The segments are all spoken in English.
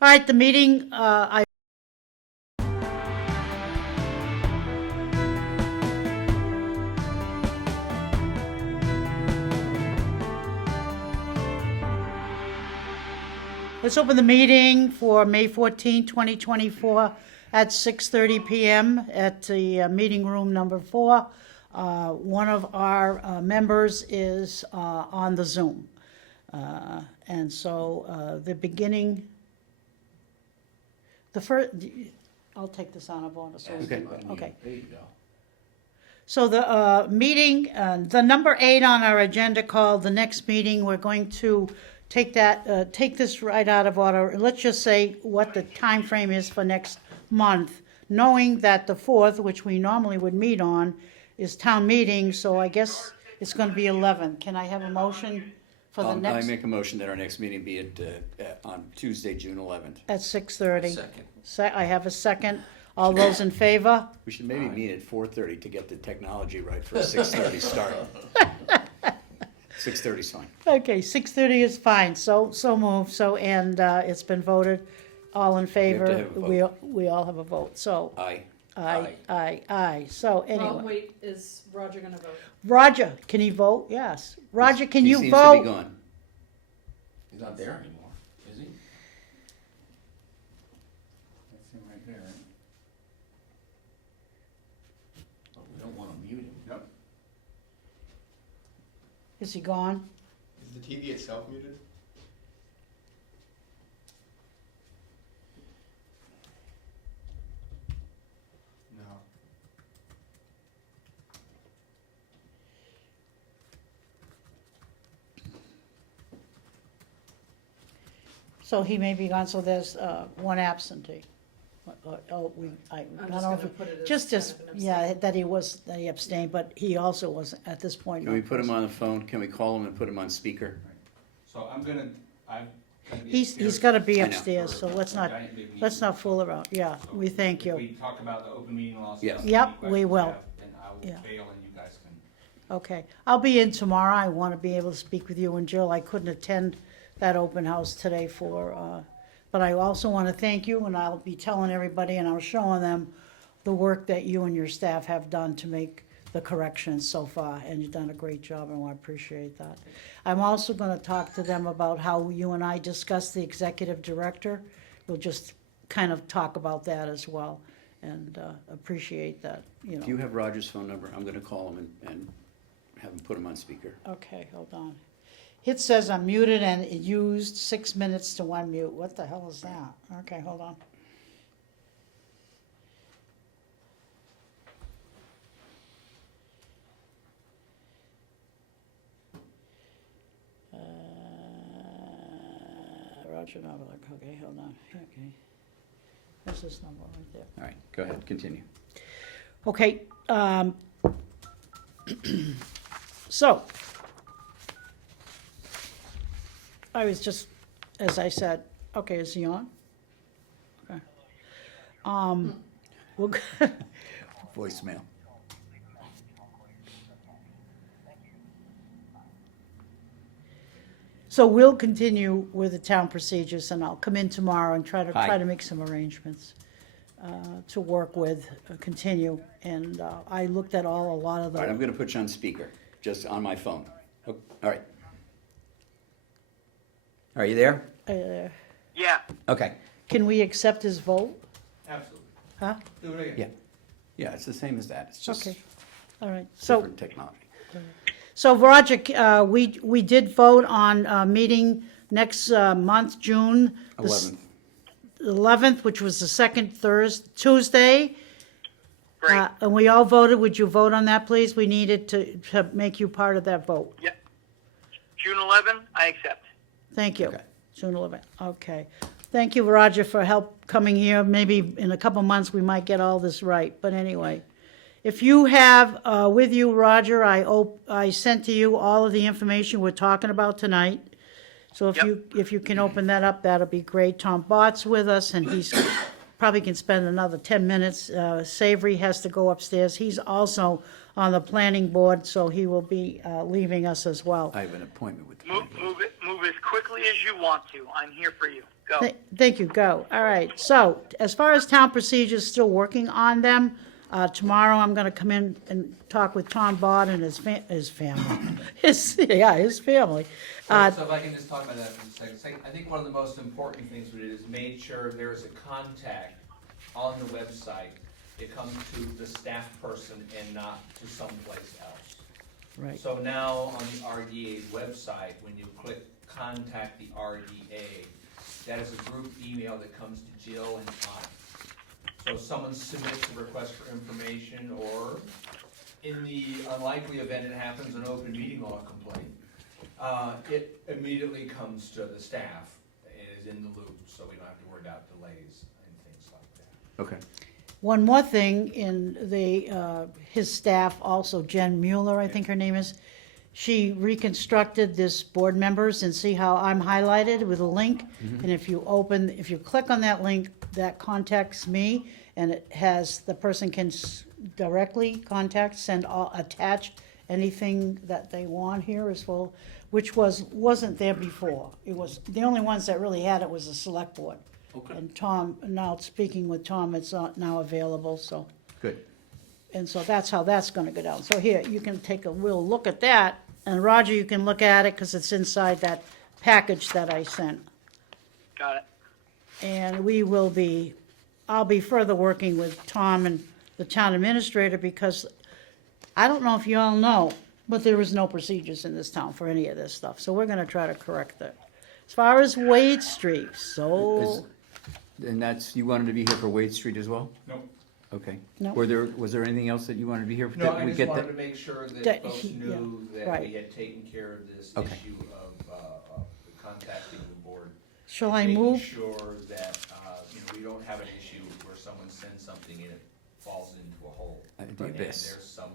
All right, the meeting, let's open the meeting for May 14, 2024 at 6:30 PM at the meeting room number 4. One of our members is on the Zoom. And so the beginning, the first, I'll take this on a bonus. Okay. Okay. There you go. So the meeting, the number 8 on our agenda called the next meeting, we're going to take this right out of order. Let's just say what the time frame is for next month, knowing that the 4th, which we normally would meet on, is town meeting, so I guess it's going to be 11. Can I have a motion for the I next, make a motion that our next meeting be on Tuesday, June 11th. at 6:30? Second. I have a second. All those in favor? We should maybe meet at 4:30 to get the technology right for a 6:30 start. 6:30 is fine. Okay, 6:30 is fine, so moved, and it's been voted. All in favor? have a vote. We all have a vote, so Aye. aye. So Well, anyway, wait, is Roger gonna vote? Roger, can he vote? Yes. Roger, can He you seems to vote? be gone. He's not there anymore, is he? That's him right there, right? But we don't wanna mute him. Yep. Is he gone? Is the TV itself muted? No. So he may be gone, so there's one absentee. Oh, I I'm don't just know gonna if, put it as just kind of an yeah, that he abstained, but he also was, at this point. Can we put him on the phone? Can we call him and put him on speaker? So I'm gonna be He's upstairs gotta be I know. upstairs, so for let's a not, giant big meeting. let's not fool around. Yeah, So we thank if you. We talk about the open meeting law Yes. stuff. Yep, any we questions will. you have, Then I will Yeah. bail and you guys can. Okay, I'll be in tomorrow. I want to be able to speak with you and Jill. I couldn't attend that open house today but I also want to thank you, and I'll be telling everybody, and I'm showing them the work that you and your staff have done to make the corrections so far, and you've done a great job, and I appreciate that. I'm also going to talk to them about how you and I discussed the executive director. We'll just kind of talk about that as well, and appreciate that, If you have Roger's phone number, I'm gonna call him and have him put him on speaker. Okay, hold on. It says I'm muted and it used 6 minutes to unmute. What the hell is that? Okay, hold on. Roger Novelak, okay, hold on. Okay. There's this number right there. All right, go ahead, continue. Okay, so, I was just, as I said, okay, is he on? Okay. We'll, Voicemail. so we'll continue with the town procedures, and I'll come in tomorrow and try Hi. to make some arrangements to work with, continue, and I looked at a lot of All right, I'm the, gonna put you on speaker, just on my phone. Oh, all right. Are you there? Yeah, Okay. can we accept his vote? Absolutely. Huh? Do it again. Yeah. Yeah, it's the same as that. It's just Okay, all right, so. different technology. So Roger, we did vote on meeting next month, June. the 11th. 11th, which was the second Tuesday. great. And we all voted. Would you vote on that, please? We needed to make you part of that vote. Yep. June 11, I accept. Thank you. Okay. June 11th, okay. Thank you, Roger, for help coming here. Maybe in a couple months, we might get all this right, but anyway. If you have with you, Roger, I sent to you all of the information we're talking about tonight. So if you can open that up, that'll be great. Tom Bott's with us, and he's probably can spend another 10 minutes. Savory has to go upstairs. He's also on the planning board, so he will be leaving us as well. I have an appointment with the Move as quickly as you want to. I'm here for you. Go. Thank you, go. All right, so as far as town procedures, still working on them. Tomorrow, I'm gonna come in and talk with Tom Bod and his family, his family. So if I can just talk about that for a second. I think one of the most important things we did is made sure there is a contact on the website. It comes to the staff person and not to someplace else. Right, So now on the RDA's website, when you click contact the RDA, that is a group email that comes to Jill and Tom. So if someone submits a request for information, or in the unlikely event it happens, an open meeting law complaint, it immediately comes to the staff and is in the loop, so we don't have to worry about delays and things like that. Okay. one more thing, in his staff also, Jen Mueller, I think her name is, she reconstructed this board members, and see how I'm highlighted with a link? And if you click on that link, that contacts me, and it has, the person can directly contact, attach anything that they want here as well, which wasn't there before. It was, the only ones that really had it was the select board. Okay. And Tom, now speaking with Tom, it's now available, so. Good. And so that's how that's gonna go down. So here, you can take a real look at that, and Roger, you can look at it, because it's inside that package that I sent. Got it. And I'll be further working with Tom and the town administrator, because I don't know if you all know, but there is no procedures in this town for any of this stuff, so we're gonna try to correct that. As far as Wade Street, so, And you wanted to be here for Wade Street as well? No. Okay. No. Was there anything else that you wanted to be here for? No, that I we just get wanted that- to make sure That that folks he- knew yeah, that right. we had taken care of this Okay. issue of contacting the board. shall and I move? Making sure that, we don't have an issue where someone sends something and it falls into a hole. The And abyss. there's some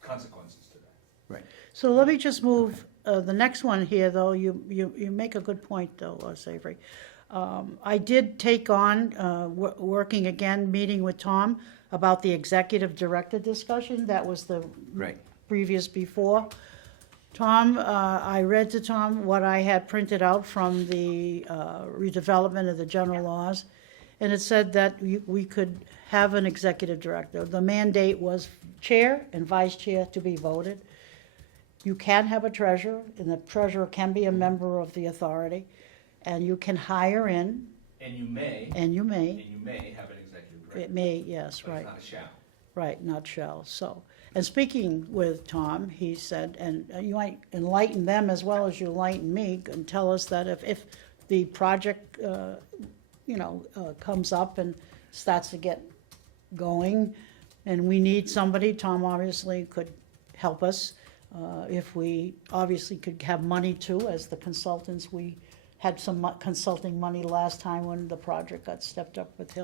consequences to that. Right. So let me just move, the next one here, though, you make a good point, though, Savory. I did take on, working again, meeting with Tom about the executive director discussion, that was the Right. previous before. Tom, I read to Tom what I had printed out from the redevelopment of the general laws, and it said that we could have an executive director. The mandate was chair and vice chair to be voted. You can have a treasurer, and the treasurer can be a member of the authority, and you can hire in, And you may, and you may, have an executive director. it may, yes, But right. it's not a shall. Right, not shall, so. And speaking with Tom, he said, and you might enlighten them as well as you enlighten me, and tell us that if the project, comes up and starts to get going, and we need somebody, Tom obviously could help us. If we obviously could have money too, as the consultants, we had some consulting money last time when the project got stepped up with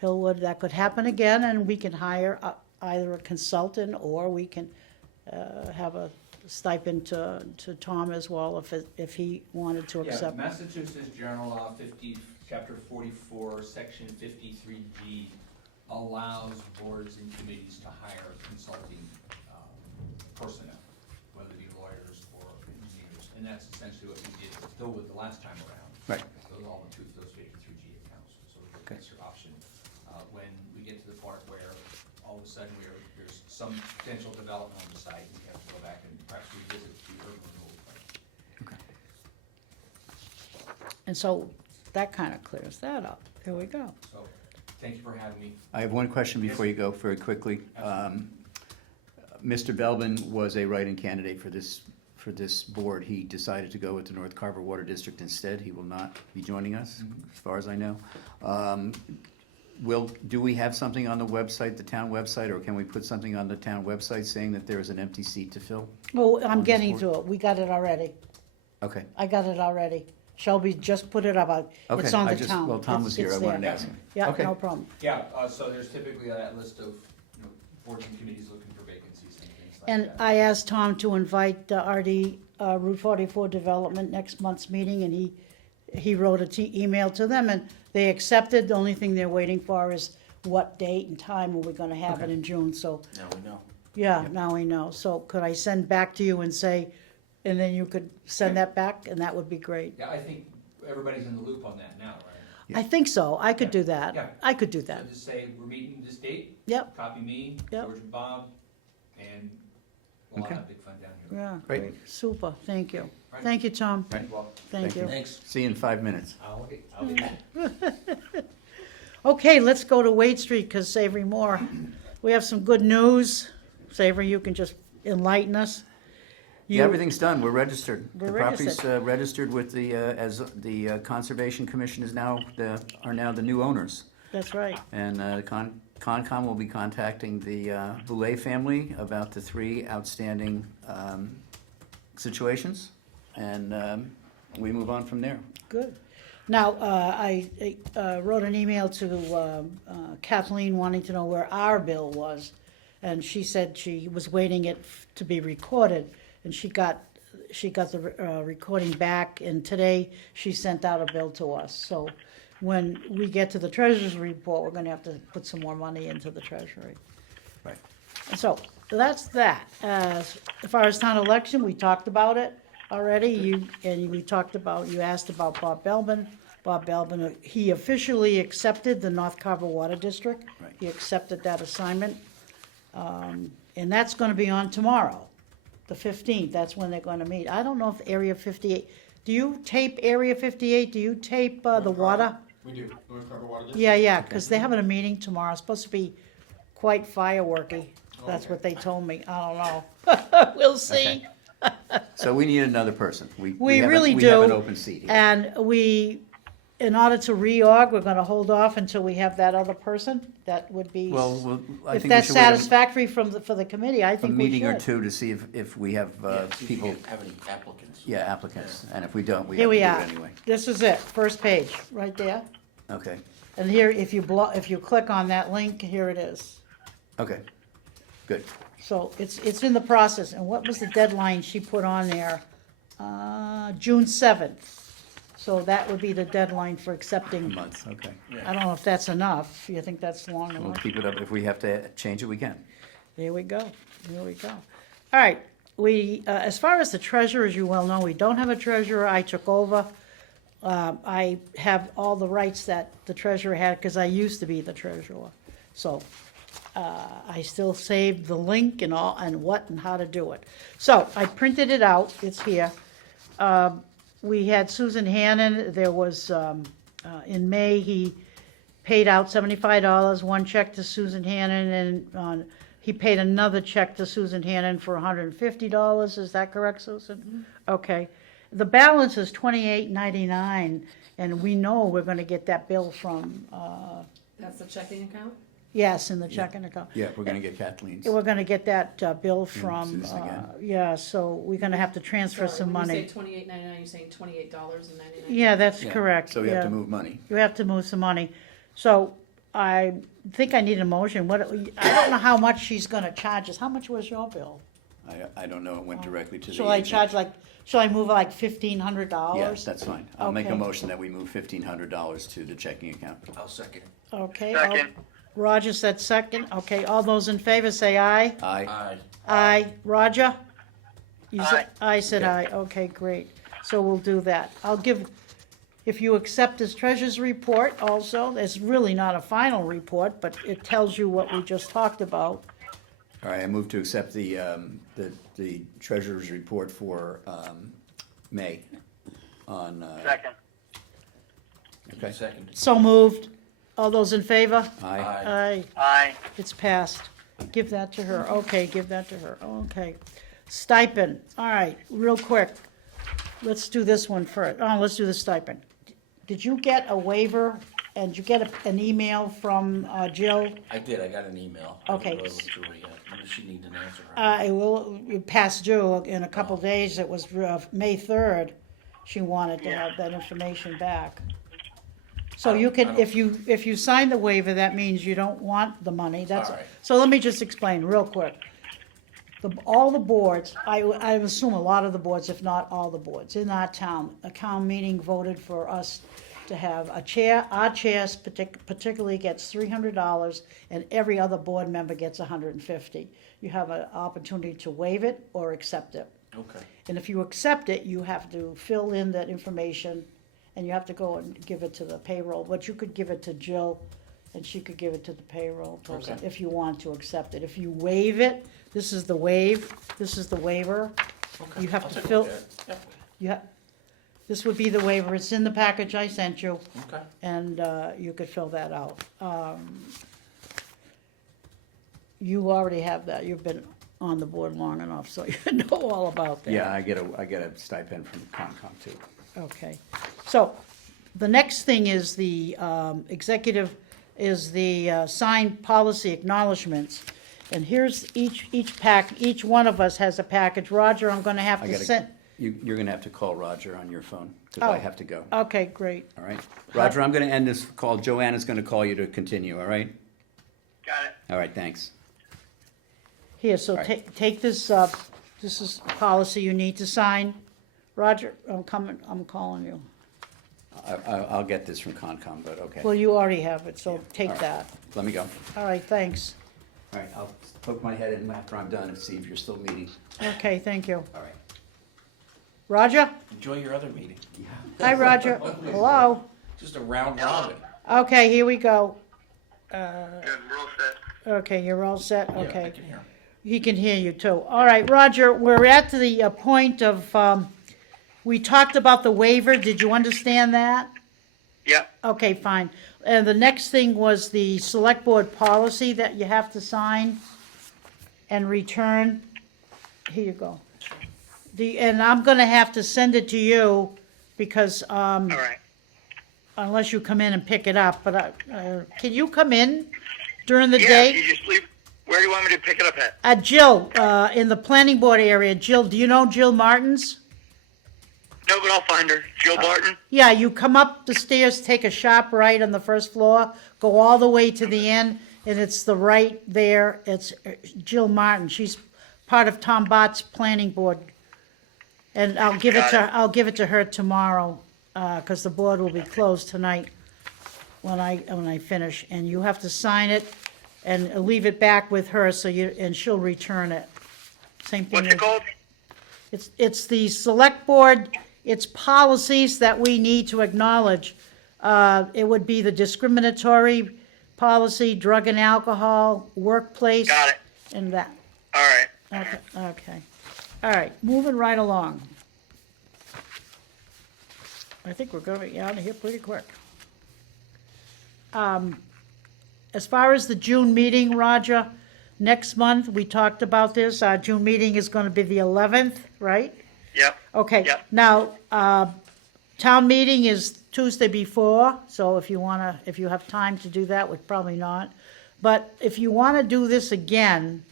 Hillwood. That could happen again, and we can hire either a consultant, or we can have a stipend to Tom as well, if he wanted to Yeah, accept. Massachusetts General Law 50, Chapter 44, Section 53G allows boards and committees to hire consulting personnel, whether it be lawyers or engineers, and that's essentially what we did, still with the last time around. Right. Those all went through those 53G accounts, so Okay. that's your option. When we get to the part where all of a sudden there's some potential development on the site, we have to go back and perhaps revisit the urban renewal plan. Okay. And so that kind of clears that up. There we go. So, thank you for having me. I have one question before you go, very quickly. Mr. Belbin was a write-in candidate for this board. He decided to go with the North Carver Water District instead. He will not be joining us, as far as I know. Do we have something on the website, the town website, or can we put something on the town website saying that there is an empty seat to fill? Oh, I'm On this getting board? to it. We got it already. Okay. I got it already. Shelby just put it up. Okay. It's on I the just- town. well, Tom was here. It's I wanted to there. ask him. Yeah, Okay. no problem. Yeah, so there's typically that list of, boards and committees looking for vacancies and things like And that. I asked Tom to invite RD, Route 44 Development, next month's meeting, and he wrote a email to them, and they accepted. The only thing they're waiting for is what date and time are we gonna have it Okay. in June, so, Now we know. yeah, now we know. So could I send back to you and say, and then you could send that back, and that would be great. Yeah, I think everybody's in the loop on that now, right? Yeah. I think so, I could do Yeah. that, I could do that, So just say, we're meeting this date. Yep. Copy me, Yep. George and Bob, and we'll all Okay. have big fun down here. yeah. Great. Super, thank you. Right. Thank you, Tom, Right. Well, thank you. Thanks. See you in 5 minutes. I'll be back. Okay, let's go to Wade Street, because Savory Moore, we have some good news. Savory, you can just enlighten us. Yeah, You- everything's done, we're registered. We're The property's registered. registered with the, as the Conservation Commission is now, are now the new owners. That's right, And Concom will be contacting the Boulay family about the 3 outstanding situations, and we move on from there. good. Now, I wrote an email to Kathleen wanting to know where our bill was, and she said she was waiting it to be recorded, and she got the recording back, and today she sent out a bill to us. So when we get to the treasurer's report, we're gonna have to put some more money into the treasury. Right. So that's that. As far as town election, we talked about it already. You asked about Bob Belbin. Bob Belbin, he officially accepted the North Carver Water District. Right. He accepted that assignment. And that's gonna be on tomorrow, the 15th. That's when they're gonna meet. I don't know if Area 58, do you tape Area 58? Do you tape the water? We do, North Carver Water District. Yeah, because they're having a meeting tomorrow. It's supposed to be quite fireworky. That's what they told me. I don't know. We'll see. So we need another person. We have a- really We have do. an open seat here. And in order to reorg, we're gonna hold off until we have that other person. That would be, Well, I if think we that's should wait satisfactory for the committee, I a think we meeting or should. two to see if we have people, Have any applicants? yeah, applicants, and if we don't, we Here have to we do are. it anyway. This is it, first page, right there. Okay, And here, if you click on that link, here it is. okay, good. So it's in the process, and what was the deadline she put on there? June 7th. So that would be the deadline for A accepting. month, okay. I don't know if that's enough. You think that's long We'll enough? keep it up. If we have to change it, we can. There we go, there we go. All right, as far as the treasurer, as you well know, we don't have a treasurer. I took over. I have all the rights that the treasurer had, because I used to be the treasurer. So, I still saved the link and all, and what and how to do it. So, I printed it out, it's here. We had Susan Hannon, there was, in May, he paid out $75, one check to Susan Hannon, and he paid another check to Susan Hannon for $150, is that correct, Susan? Okay. The balance is $28.99, and we know we're gonna get that bill from, That's the checking account? yes, in the checking account. Yeah, we're gonna get Kathleen's. We're gonna get that bill from, Susan again. yeah, so we're gonna have to transfer Sorry, some when money. you say $28.99, you're saying $28.99? Yeah, that's Yeah, correct, So we have yeah. to move money. You have to move some money. So I think I need a motion. I don't know how much she's gonna charge us. How much was your bill? I don't know, it went directly to the Shall I agent. charge shall I move like $1,500? Yes, that's fine. I'll make a Okay. motion that we move $1,500 to the checking account. I'll second. Okay. Second. Roger said second. Okay, all those in favor say aye. Aye. Aye. Aye. Roger? You said, I said Okay. aye. Okay, great. So we'll do that. If you accept this treasurer's report also, it's really not a final report, but it tells you what we just talked about. All right, I move to accept the treasurer's report for May on, Second. okay. Second. So moved. All those in favor? Aye. Aye. Aye. It's passed. Give that to her. Okay, give that to her. Okay. Stipend. All right, real quick. Let's do this one first. Oh, let's do the stipend. Did you get a waiver and did you get an email from Jill? I did, I got an email. Okay. I didn't go through it yet. She needs an answer. It will pass due in a couple days. It was May 3rd. She wanted to have that information back. So you can, if you sign the waiver, that means you don't want the money. That's, All right. so let me just explain real quick. All the boards, I assume a lot of the boards, if not all the boards, in our town, a town meeting voted for us to have a chair. Our chair particularly gets $300, and every other board member gets $150. You have an opportunity to waive it or accept it. Okay. And if you accept it, you have to fill in that information, and you have to go and give it to the payroll. But you could give it to Jill, and she could give it to the payroll person, Okay. if you want to accept it. If you waive it, this is the waiver. Okay. You have I'll to take a fill- look at it. Yep. This would be the waiver. It's in the package I sent you, Okay. and you could fill that out. You already have that. You've been on the board long enough, so you know all about that. Yeah, I get a stipend from Concom too. Okay, so the next thing is the signed policy acknowledgements. And here's each one of us has a package. Roger, I'm gonna have I to gotta, send, you're gonna have to call Roger on your phone, because Oh. I have to go, okay, great. all right? Roger, I'm gonna end this call. Joanna's gonna call you to continue, all right? Got it. All right, thanks. Here, so All right. take this, this is policy you need to sign. Roger, I'm calling you. I'll get this from Concom, but okay. Well, you already have it, so take All right. that. Let me go. All right, thanks. All right, I'll poke my head in after I'm done and see if you're still meeting. Okay, thank you. All right. Roger? Enjoy your other meeting. Hi, Roger. Hello? Just a round robin. Okay, here we go. Good, we're all set. Okay, you're all set? Yeah, I Okay. can hear him. He can hear you too. All right, Roger, we're at the point of, we talked about the waiver. Did you understand that? Yep. Okay, fine. And the next thing was the select board policy that you have to sign and return. Here you go. And I'm gonna have to send it to you because, All right. unless you come in and pick it up, but, can you come in during the Yeah, day? you just leave. Where do you want me to pick it up at? Jill, in the planning board area. Jill, do you know Jill Martins? No, but I'll find her. Jill Barton? Yeah, you come up the stairs, take a sharp right on the first floor, go all the way to the end, and it's the right there. It's Jill Martin. She's part of Tom Bott's planning board. And I'll give it to her tomorrow, because the board will be closed tonight when I finish. And you have to sign it and leave it back with her, and she'll return it. Same thing. What's it called? It's the select board, it's policies that we need to acknowledge. It would be the discriminatory policy, drug and alcohol, workplace. Got it. And that. All right. Okay. All right, moving right along. I think we're going out of here pretty quick. As far as the June meeting, Roger, next month, we talked about this, our June meeting is gonna be the 11th, right? Yep. Okay, Yep. now, town meeting is Tuesday before, so if you have time to do that, would probably not. But if you wanna do this again,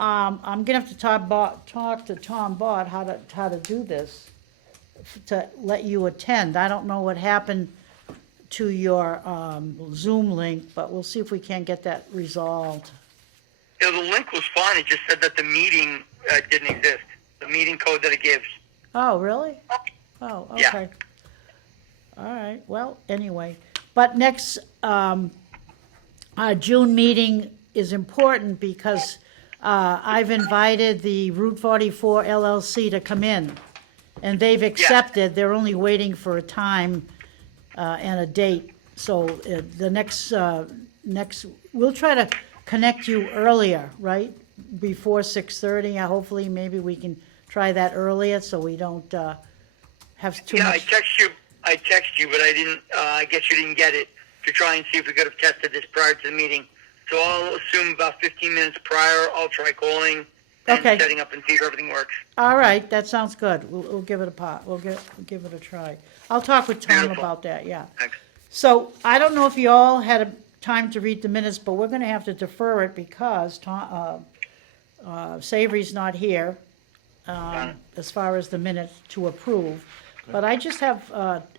I'm gonna have to talk to Tom Bott how to do this, to let you attend. I don't know what happened to your, Zoom link, but we'll see if we can't get that resolved. Yeah, the link was fine. It just said that the meeting didn't exist. The meeting code that it gives. Oh, really? Oh, Yeah. okay. All right, well, anyway, but next, our June meeting is important because, I've invited the Route 44 LLC to come in. And they've accepted, they're only waiting for a time, and a date. So, the next, we'll try to connect you earlier, right? Before 6:30, hopefully, maybe we can try that earlier so we don't, have too Yeah, much. I text you, but I didn't. I guess you didn't get it to try and see if we could have tested this prior to the meeting. So I'll assume about 15 minutes prior, I'll try calling and Okay. setting up and see if everything works. All right, that sounds good. We'll give it a pot. We'll give it a try. I'll talk with Tom Beautiful. about that, yeah. Thanks. So I don't know if you all had a time to read the minutes, but we're gonna have to defer it because Savory's not here, as far as the minutes to approve. But I just have,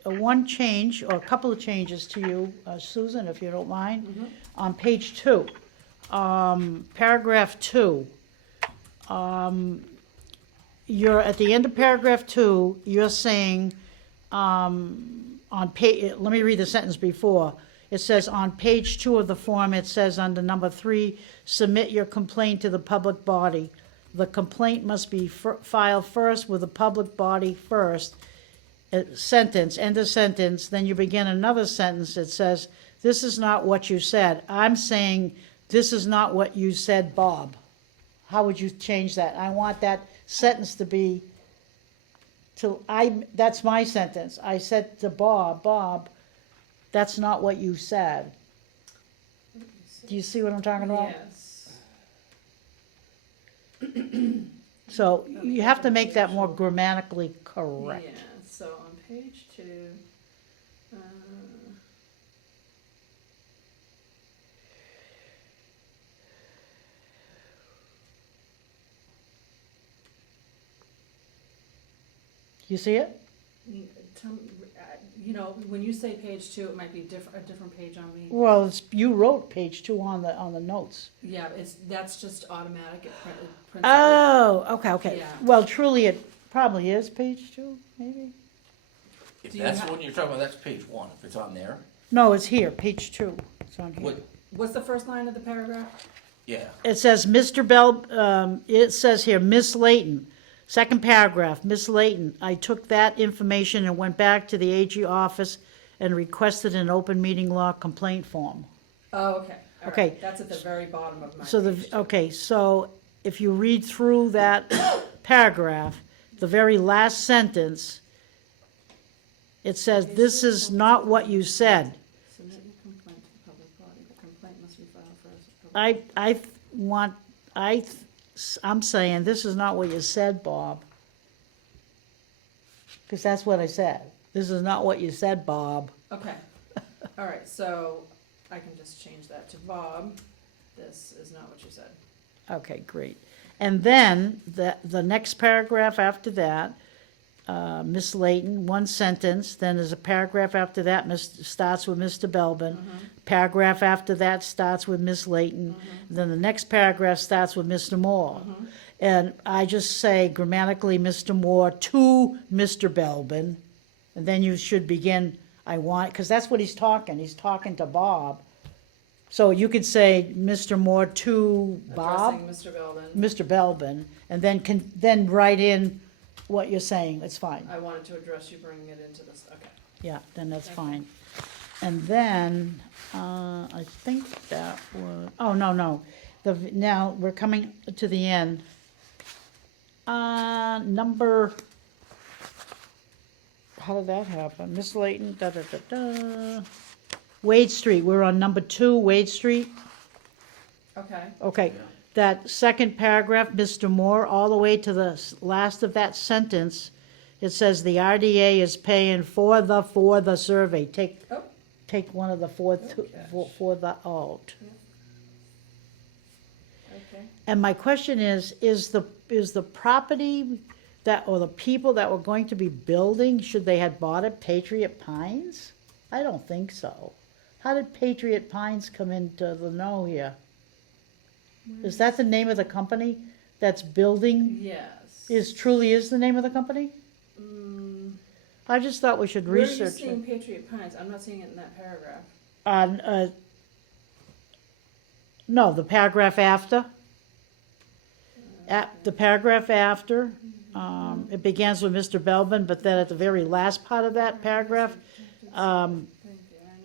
one change, or a couple of changes to you, Susan, if you don't mind. On page 2, paragraph 2. You're, at the end of paragraph 2, you're saying, on page, let me read the sentence before. It says, on page 2 of the form, it says under number 3, submit your complaint to the public body. the complaint must be filed first with the public body first, sentence, end of sentence, then you begin another sentence that says, this is not what you said. I'm saying, this is not what you said, Bob. How would you change that? I want that sentence to be, that's my sentence. I said to Bob, that's not what you said. Do you see what I'm talking about? Yes. So you have to make that more grammatically correct. Yeah, so on page 2, You see it? you know, when you say page 2, it might be a different page on me. Well, you wrote page 2 on the notes. Yeah, that's just automatic, it prints out. Oh, okay. Yeah. Well, truly, it probably is page 2, maybe? If Do you that's have- what you're talking about, that's page 1, if it's on there. No, it's here, page 2. It's on here. What, What's the first line of the paragraph? yeah, It says, it says here, Miss Layton. Second paragraph, Miss Layton, I took that information and went back to the AG office and requested an open meeting law complaint form. Oh, okay, all Okay. right, that's at the very bottom of my So page 2. okay, so if you read through that paragraph, the very last sentence, it says, this is not what you said. Submit your complaint to the public body, the complaint must be filed first. I'm saying, this is not what you said, Bob. Because that's what I said. This is not what you said, Bob. Okay, all right, so I can just change that to Bob, this is not what you said. Okay, great. And then, the next paragraph after that, Miss Layton, one sentence, then there's a paragraph after that, starts with Mr. Belbin. Paragraph after that starts with Miss Layton. Then the next paragraph starts with Mr. Moore. And I just say grammatically, Mr. Moore to Mr. Belbin. And then you should begin, because that's what he's talking to Bob. So you could say, Mr. Moore to Bob. Addressing Mr. Belvin, Mr. Belbin, and then write in what you're saying, it's fine. I wanted to address you bringing it into this, okay. Yeah, then that's Okay. fine. And then, I think that was, oh, no. Now, we're coming to the end. Number, how did that happen? Miss Layton, Wade Street, we're on number 2, Wade Street. Okay, Okay, that second paragraph, Mr. Moore, all the way to the last of that sentence, it says the RDA is paying for the survey. Take one of the for the out. okay. And my question is the property that, or the people that were going to be building, should they have bought it Patriot Pines? I don't think so. How did Patriot Pines come into the know here? Is that the name of the company that's building? Yes. Truly is the name of the company? I just thought we should Where are you research seeing it. Patriot Pines? I'm not seeing it in that paragraph. No, the paragraph after. The paragraph after, it begins with Mr. Belbin, but then at the very last part of that paragraph,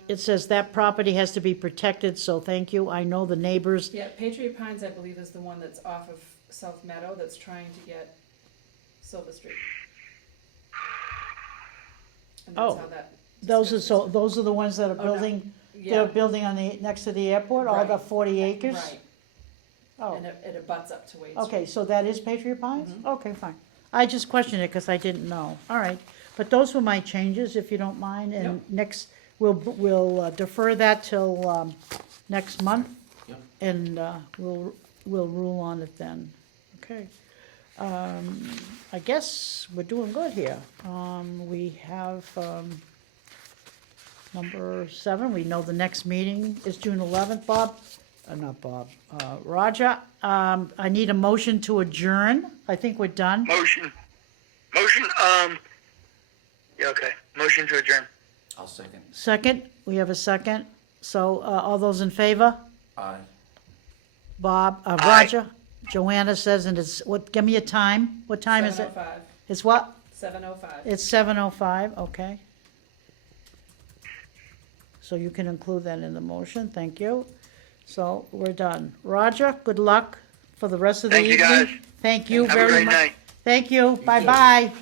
it says that property has to be protected, so thank you. I know the neighbors. Yeah, Patriot Pines, I believe, is the one that's off of South Meadow that's trying to get Silver Street. And that's Oh, how that Those are the ones that are Oh, no. building, Yeah, they're building next to the airport, all the Right. 40 acres? right, Oh, and it abuts up to Wade Street. okay, so that is Patriot Pines? Mhm. Okay, fine. I just questioned it because I didn't know. All right, but those were my changes, if you don't mind, and Yep. next, we'll defer that till next month. Yep. And we'll rule on it then. Okay. I guess we're doing good here. We have number 7, we know the next meeting is June 11th, Bob, not Bob, Roger, I need a motion to adjourn. I think we're done. Motion, yeah, okay, motion to adjourn. I'll second. Second, we have a second. So all those in favor? Aye. Bob, Aye. Roger, Joanna says, and it's, what, give me a time, what time is it? 7:05. It's what? 7:05. It's 7:05, okay. So you can include that in the motion, thank you. So we're done. Roger, good luck for the rest of the Thank you, evening. guys. Thank you Have a very great much. night. Thank you, too. bye-bye.